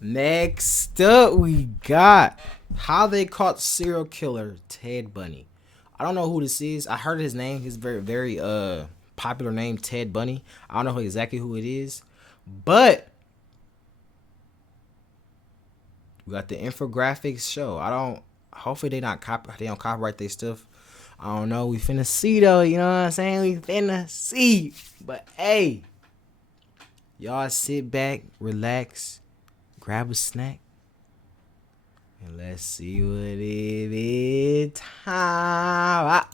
Next up, we got how they caught serial killer Ted Bundy. I don't know who this is. I heard his name. His very popular name, Ted Bundy. I don't know exactly who it is, but we got the infographics show. I don't. Hopefully they don't copyright their stuff. I don't know. We finna see though. You know what I'm saying? We finna see. But hey, y'all sit back, relax, grab a snack, and let's see what it is. Time.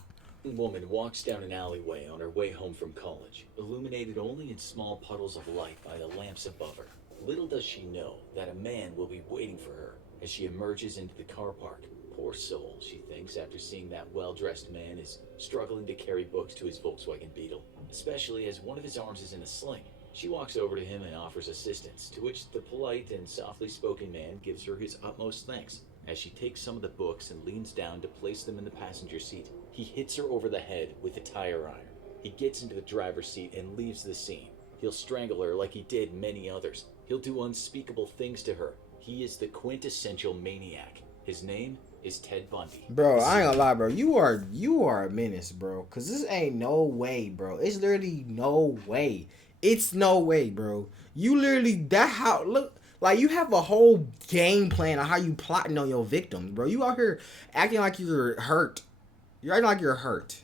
Woman walks down an alleyway on her way home from college, illuminated only in small puddles of light by the lamps above her. Little does she know that a man will be waiting for her as she emerges into the car park. Poor soul, she thinks, after seeing that well-dressed man is struggling to carry books to his Volkswagen Beetle, especially as one of his arms is in a sling. She walks over to him and offers assistance, to which the polite and softly spoken man gives her his utmost thanks. As she takes some of the books and leans down to place them in the passenger seat, he hits her over the head with a tire iron. He gets into the driver's seat and leaves the scene. He'll strangle her like he did many others. He'll do unspeakable things to her. He is the quintessential maniac. His name is Ted Bundy. Bro, I ain't gonna lie, bro. You are a menace, bro. Cause this ain't no way, bro. It's literally no way. It's no way, bro. You literally that how look like you have a whole game plan on how you plotting on your victims, bro. You out here acting like you're hurt. You're acting like you're hurt.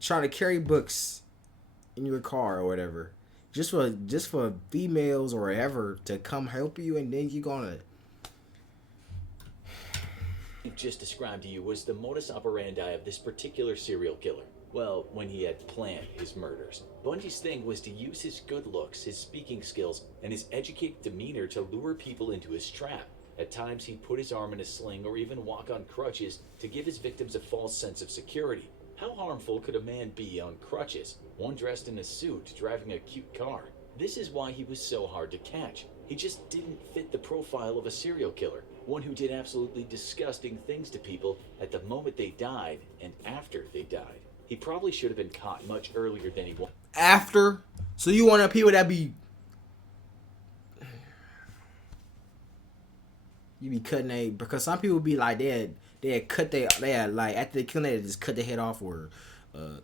Trying to carry books in your car or whatever. Just for females or whatever to come help you, and then you gonna Just described to you was the modus operandi of this particular serial killer. Well, when he had planned his murders. Bundy's thing was to use his good looks, his speaking skills, and his educated demeanor to lure people into his trap. At times, he'd put his arm in a sling or even walk on crutches to give his victims a false sense of security. How harmful could a man be on crutches, one dressed in a suit, driving a cute car? This is why he was so hard to catch. He just didn't fit the profile of a serial killer, one who did absolutely disgusting things to people at the moment they died and after they died. He probably should have been caught much earlier than he was. after. So you want people that be you be cutting a because some people be like they had cut they had like after they kill they just cut their head off or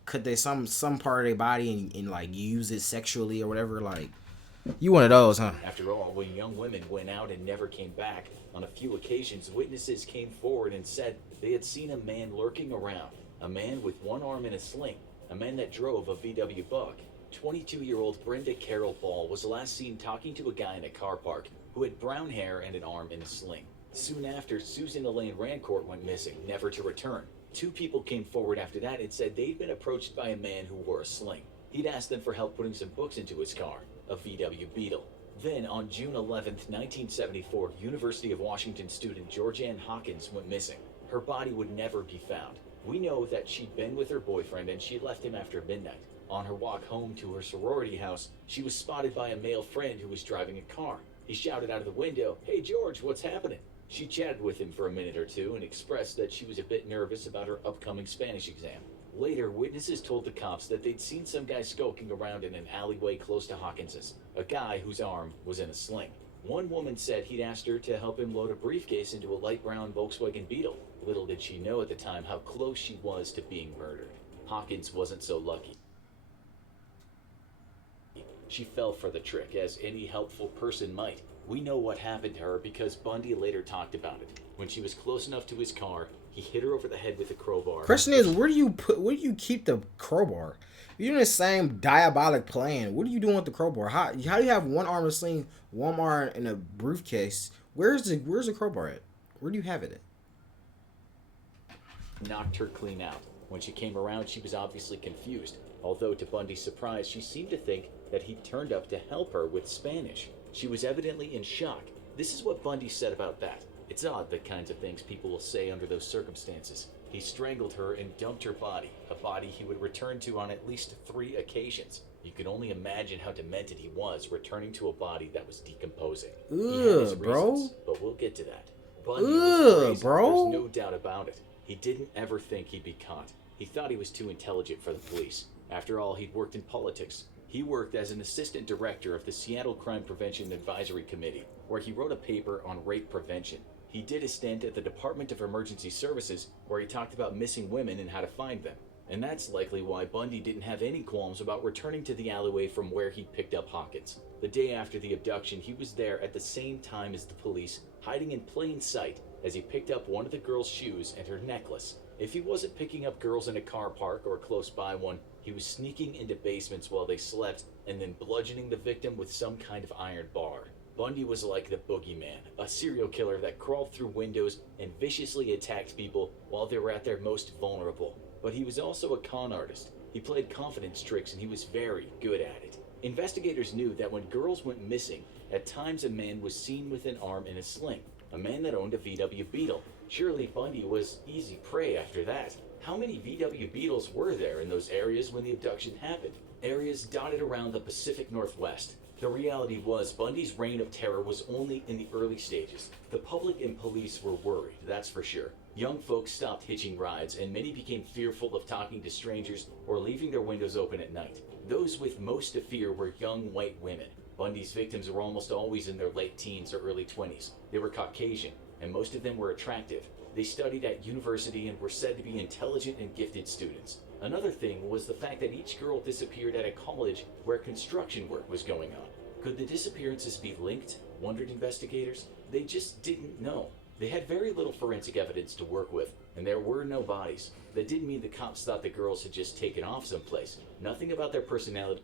cut their some part of their body and like use it sexually or whatever. Like you one of those, huh? After all, when young women went out and never came back, on a few occasions witnesses came forward and said they had seen a man lurking around, a man with one arm in a sling, a man that drove a VW Bug. 22-year-old Brenda Carol Ball was last seen talking to a guy in a car park who had brown hair and an arm in a sling. Soon after, Susan Elaine Rancourt went missing, never to return. Two people came forward after that and said they'd been approached by a man who wore a sling. He'd asked them for help putting some books into his car, a VW Beetle. Then, on June 11th, 1974, University of Washington student Georgianne Hawkins went missing. Her body would never be found. We know that she'd been with her boyfriend and she left him after midnight. On her walk home to her sorority house, she was spotted by a male friend who was driving a car. He shouted out of the window, "Hey George, what's happening?" She chatted with him for a minute or two and expressed that she was a bit nervous about her upcoming Spanish exam. Later, witnesses told the cops that they'd seen some guy skulking around in an alleyway close to Hawkins's, a guy whose arm was in a sling. One woman said he'd asked her to help him load a briefcase into a light brown Volkswagen Beetle. Little did she know at the time how close she was to being murdered. Hawkins wasn't so lucky. She fell for the trick, as any helpful person might. We know what happened to her because Bundy later talked about it. When she was close enough to his car, he hit her over the head with a crowbar. Question is, where do you keep the crowbar? You're in the same diabolic plan. What are you doing with the crowbar? How do you have one arm in a sling, one arm in a briefcase? Where's the crowbar at? Where do you have it at? Knocked her clean out. When she came around, she was obviously confused, although to Bundy's surprise, she seemed to think that he'd turned up to help her with Spanish. She was evidently in shock. This is what Bundy said about that. It's odd the kinds of things people will say under those circumstances. He strangled her and dumped her body, a body he would return to on at least 3 occasions. You can only imagine how demented he was returning to a body that was decomposing. He had his Bro. reasons, but we'll get to that. Bundy was crazy, bro. there's no doubt about it. He didn't ever think he'd be caught. He thought he was too intelligent for the police. After all, he'd worked in politics. He worked as an assistant director of the Seattle Crime Prevention Advisory Committee, where he wrote a paper on rape prevention. He did a stint at the Department of Emergency Services, where he talked about missing women and how to find them. And that's likely why Bundy didn't have any qualms about returning to the alleyway from where he picked up Hawkins. The day after the abduction, he was there at the same time as the police, hiding in plain sight as he picked up one of the girl's shoes and her necklace. If he wasn't picking up girls in a car park or close by one, he was sneaking into basements while they slept and then bludgeoning the victim with some kind of iron bar. Bundy was like the boogeyman, a serial killer that crawled through windows and viciously attacked people while they were at their most vulnerable. But he was also a con artist. He played confidence tricks and he was very good at it. Investigators knew that when girls went missing, at times a man was seen with an arm in a sling, a man that owned a VW Beetle. Surely Bundy was easy prey after that. How many VW Beetles were there in those areas when the abduction happened? Areas dotted around the Pacific Northwest. The reality was Bundy's reign of terror was only in the early stages. The public and police were worried, that's for sure. Young folks stopped hitching rides, and many became fearful of talking to strangers or leaving their windows open at night. Those with most to fear were young white women. Bundy's victims were almost always in their late teens or early 20s. They were Caucasian, and most of them were attractive. They studied at university and were said to be intelligent and gifted students. Another thing was the fact that each girl disappeared at a college where construction work was going on. Could the disappearances be linked? Wondered investigators. They just didn't know. They had very little forensic evidence to work with, and there were no bodies. That didn't mean the cops thought the girls had just taken off someplace. Nothing about their personalities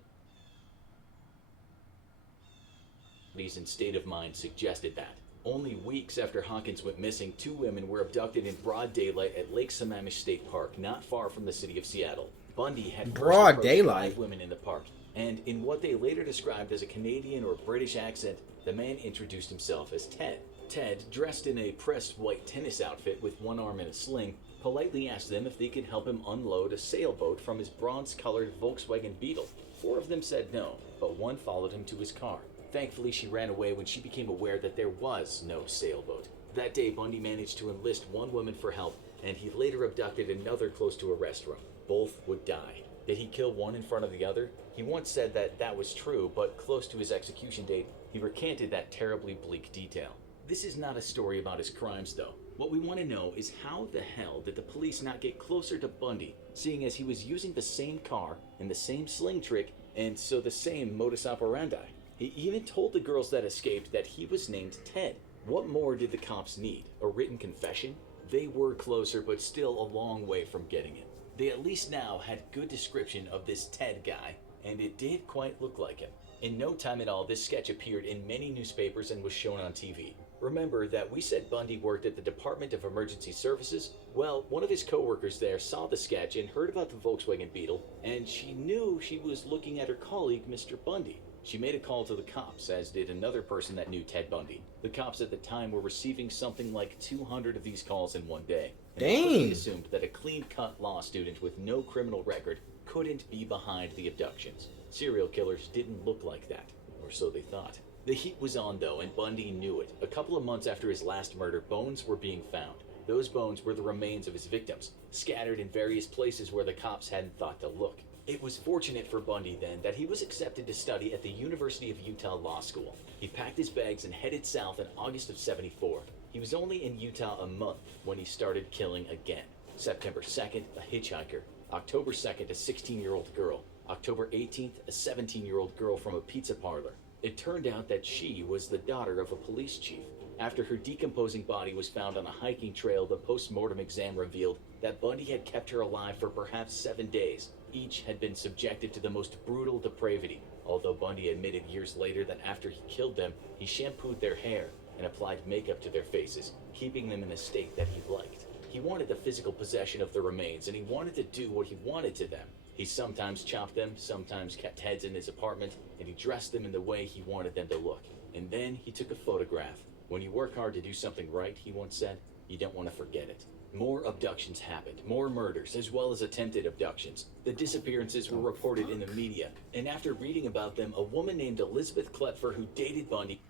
and state of mind suggested that. Only weeks after Hawkins went missing, 2 women were abducted in broad daylight at Lake Sammamish State Park, not far from the city of Seattle. Bundy had broad daylight 5 women in the park, and in what they later described as a Canadian or British accent, the man introduced himself as Ted. Ted, dressed in a pressed white tennis outfit with one arm in a sling, politely asked them if they could help him unload a sailboat from his bronze-colored Volkswagen Beetle. 4 of them said no, but 1 followed him to his car. Thankfully, she ran away when she became aware that there was no sailboat. That day, Bundy managed to enlist 1 woman for help, and he later abducted another close to a restaurant. Both would die. Did he kill one in front of the other? He once said that that was true, but close to his execution date, he recanted that terribly bleak detail. This is not a story about his crimes, though. What we want to know is how the hell did the police not get closer to Bundy, seeing as he was using the same car and the same sling trick, and so the same modus operandi? He even told the girls that escaped that he was named Ted. What more did the cops need? A written confession? They were closer, but still a long way from getting it. They at least now had good description of this Ted guy, and it did quite look like him. In no time at all, this sketch appeared in many newspapers and was shown on TV. Remember that we said Bundy worked at the Department of Emergency Services? Well, one of his co-workers there saw the sketch and heard about the Volkswagen Beetle, and she knew she was looking at her colleague, Mr. Bundy. She made a call to the cops, as did another person that knew Ted Bundy. The cops at the time were receiving something like 200 of these calls in one day. And they quickly assumed that a clean-cut law student with no criminal record couldn't be behind the abductions. Serial killers didn't look like that, or so they thought. The heat was on, though, and Bundy knew it. A couple of months after his last murder, bones were being found. Those bones were the remains of his victims, scattered in various places where the cops hadn't thought to look. It was fortunate for Bundy, then, that he was accepted to study at the University of Utah Law School. He packed his bags and headed south in August of '74. He was only in Utah a month when he started killing again. September 2nd, a hitchhiker. October 2nd, a 16-year-old girl. October 18th, a 17-year-old girl from a pizza parlor. It turned out that she was the daughter of a police chief. After her decomposing body was found on a hiking trail, the post-mortem exam revealed that Bundy had kept her alive for perhaps 7 days. Each had been subjected to the most brutal depravity, although Bundy admitted years later that after he killed them, he shampooed their hair and applied makeup to their faces, keeping them in a state that he liked. He wanted the physical possession of the remains, and he wanted to do what he wanted to them. He sometimes chopped them, sometimes kept heads in his apartment, and he dressed them in the way he wanted them to look. And then he took a photograph. When you work hard to do something right, he once said, you don't want to forget it. More abductions happened, more murders, as well as attempted abductions. The disappearances were reported in the media, and after reading about them, a woman named Elizabeth Klepfer, who dated Bundy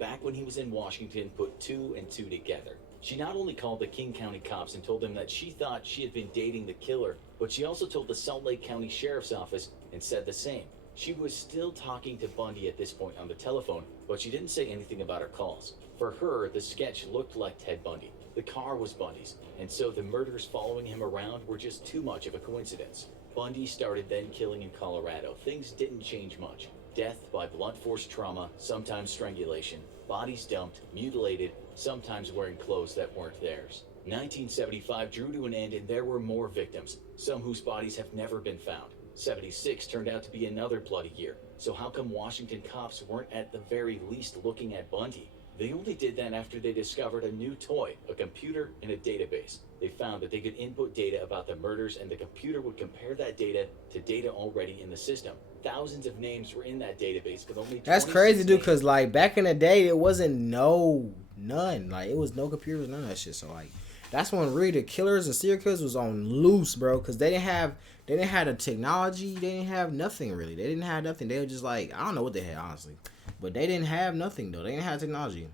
back when he was in Washington, put 2 and 2 together. She not only called the King County cops and told them that she thought she had been dating the killer, but she also told the Salt Lake County Sheriff's Office and said the same. She was still talking to Bundy at this point on the telephone, but she didn't say anything about her calls. For her, the sketch looked like Ted Bundy. The car was Bundy's, and so the murders following him around were just too much of a coincidence. Bundy started then killing in Colorado. Things didn't change much. Death by blunt force trauma, sometimes strangulation, bodies dumped, mutilated, sometimes wearing clothes that weren't theirs. 1975 drew to an end and there were more victims, some whose bodies have never been found. 76 turned out to be another bloody year. So how come Washington cops weren't at the very least looking at Bundy? They only did that after they discovered a new toy, a computer and a database. They found that they could input data about the murders and the computer would compare that data to data already in the system. Thousands of names were in that database, but only That's crazy, dude, names. because, like, back in the day, it wasn't none. Like, it was no computers, none of that shit. So, like, that's when really the killers and serial killers was on loose, bro, because they didn't have the technology. They didn't have nothing, really. They didn't have nothing. They were just, like, I don't know what they had, honestly. But they didn't have nothing, though. They didn't have technology.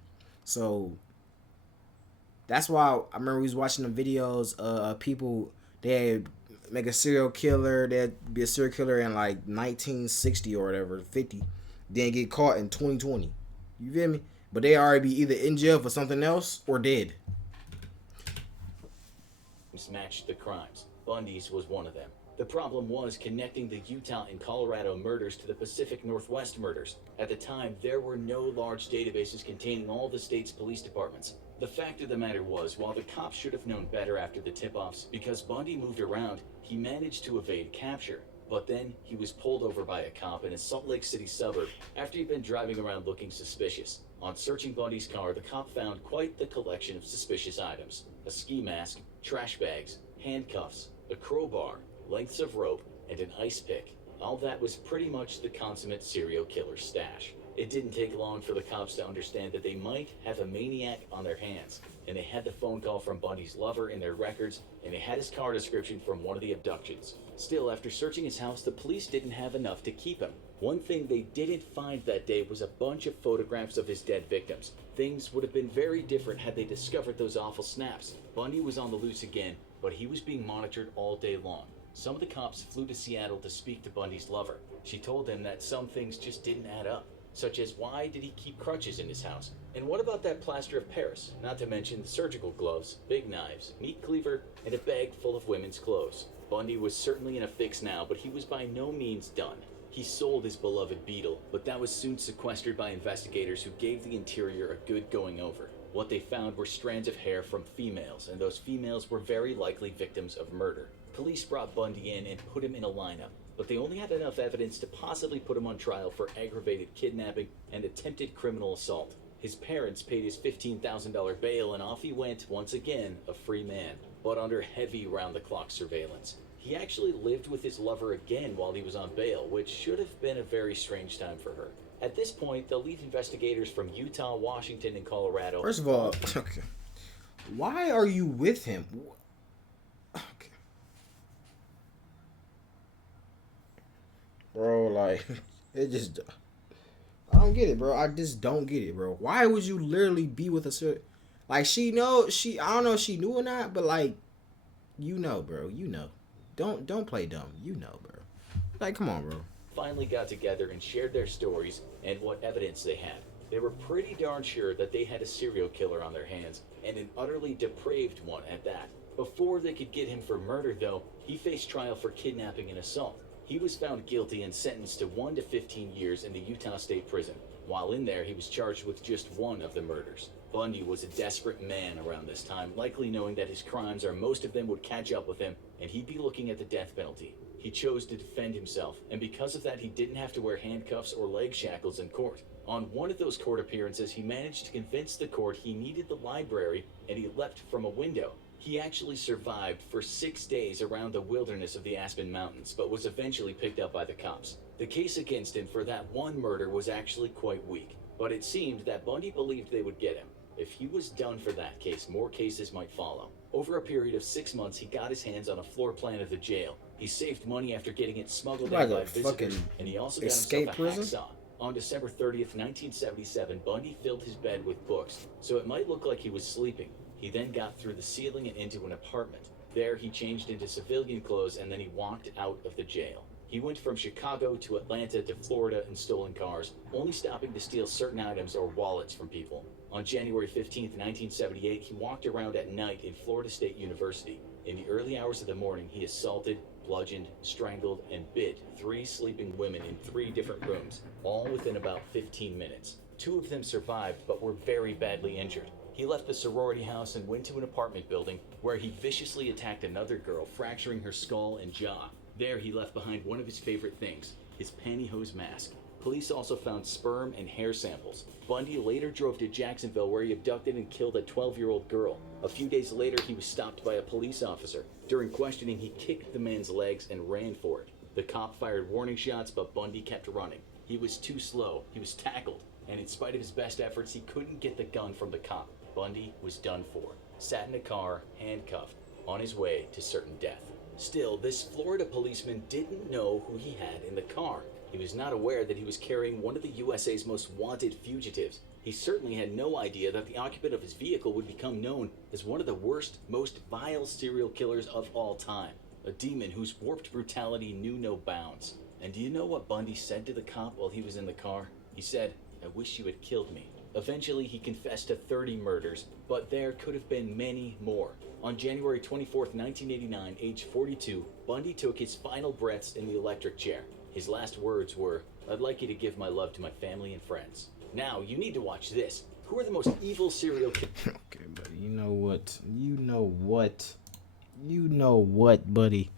So, that's why I remember we was watching the videos of people, they'd make a serial killer, they'd be a serial killer in, like, 1960 or whatever, 50, then get caught in 2020. You feel me? But they already be either in jail for something else or dead. Matched the crimes. Bundy's was one of them. The problem was connecting the Utah and Colorado murders to the Pacific Northwest murders. At the time, there were no large databases containing all the state's police departments. The fact of the matter was, while the cops should have known better after the tip-offs, because Bundy moved around, he managed to evade capture. But then, he was pulled over by a cop in a Salt Lake City suburb after he'd been driving around looking suspicious. On searching Bundy's car, the cop found quite the collection of suspicious items. A ski mask, trash bags, handcuffs, a crowbar, lengths of rope, and an ice pick. All that was pretty much the consummate serial killer stash. It didn't take long for the cops to understand that they might have a maniac on their hands, and they had the phone call from Bundy's lover in their records, and they had his car description from one of the abductions. Still, after searching his house, the police didn't have enough to keep him. One thing they didn't find that day was a bunch of photographs of his dead victims. Things would have been very different had they discovered those awful snaps. Bundy was on the loose again, but he was being monitored all day long. Some of the cops flew to Seattle to speak to Bundy's lover. She told them that some things just didn't add up, such as why did he keep crutches in his house? And what about that plaster of Paris? Not to mention the surgical gloves, big knives, meat cleaver, and a bag full of women's clothes. Bundy was certainly in a fix now, but he was by no means done. He sold his beloved Beetle, but that was soon sequestered by investigators who gave the interior a good going over. What they found were strands of hair from females, and those females were very likely victims of murder. Police brought Bundy in and put him in a lineup, but they only had enough evidence to possibly put him on trial for aggravated kidnapping and attempted criminal assault. His parents paid his $15,000 bail and off he went, once again, a free man, but under heavy round-the-clock surveillance. He actually lived with his lover again while he was on bail, which should have been a very strange time for her. At this point, the lead investigators from Utah, Washington, and Colorado... First of all, okay, why are you with him? Okay. Bro, like, it just... I don't get it, bro. I just don't get it, bro. Why would you literally be with a... Like, I don't know if she knew or not, but, like, you know, bro. You know. Don't play dumb. You know, bro. Like, come on, bro. Finally got together and shared their stories and what evidence they had. They were pretty darn sure that they had a serial killer on their hands, and an utterly depraved one at that. Before they could get him for murder, though, he faced trial for kidnapping and assault. He was found guilty and sentenced to 1 to 15 years in the Utah State Prison. While in there, he was charged with just one of the murders. Bundy was a desperate man around this time, likely knowing that his crimes, or most of them, would catch up with him, and he'd be looking at the death penalty. He chose to defend himself, and because of that, he didn't have to wear handcuffs or leg shackles in court. On one of those court appearances, he managed to convince the court he needed the library, and he leapt from a window. He actually survived for 6 days around the wilderness of the Aspen Mountains, but was eventually picked up by the cops. The case against him for that one murder was actually quite weak, but it seemed that Bundy believed they would get him. If he was done for that case, more cases might follow. Over a period of 6 months, he got his hands on a floor plan of the jail. He saved money after getting it smuggled in by visitors, and he also got himself a hacksaw. On December 30th, 1977, Bundy filled his bed with books, so it might look like he was sleeping. He then got through the ceiling and into an apartment. There, he changed into civilian clothes, and then he walked out of the jail. He went from Chicago to Atlanta to Florida in stolen cars, only stopping to steal certain items or wallets from people. On January 15, 1978, he walked around at night in Florida State University. In the early hours of the morning, he assaulted, bludgeoned, strangled, and bit 3 sleeping women in 3 different rooms, all within about 15 minutes. 2 of them survived but were very badly injured. He left the sorority house and went to an apartment building where he viciously attacked another girl, fracturing her skull and jaw. There he left behind one of his favorite things, his pantyhose mask. Police also found sperm and hair samples. Bundy later drove to Jacksonville where he abducted and killed a 12-year-old girl. A few days later, he was stopped by a police officer. During questioning, he kicked the man's legs and ran for it. The cop fired warning shots, but Bundy kept running. He was too slow. He was tackled, and in spite of his best efforts, he couldn't get the gun from the cop. Bundy was done for. Sat in a car, handcuffed, on his way to certain death. Still, this Florida policeman didn't know who he had in the car. He was not aware that he was carrying one of the USA's most wanted fugitives. He certainly had no idea that the occupant of his vehicle would become known as one of the worst, most vile serial killers of all time. A demon whose warped brutality knew no bounds. And do you know what Bundy said to the cop while he was in the car? He said, "I wish you had killed me." Eventually, he confessed to 30 murders, but there could have been many more. On January 24, 1989, age 42, Bundy took his final breaths in the electric chair. His last words were, "I'd like you to give my love to my family and friends." Now, you need to watch this. Who are the most evil serial killers? Okay, buddy. You know what, buddy?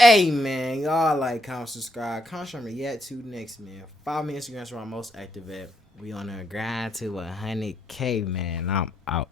Hey, man. Y'all like, comment, subscribe. Comment, react to next, man. Follow me on Instagram, where I'm most active at. We on a grind to 100K, man. I'm out.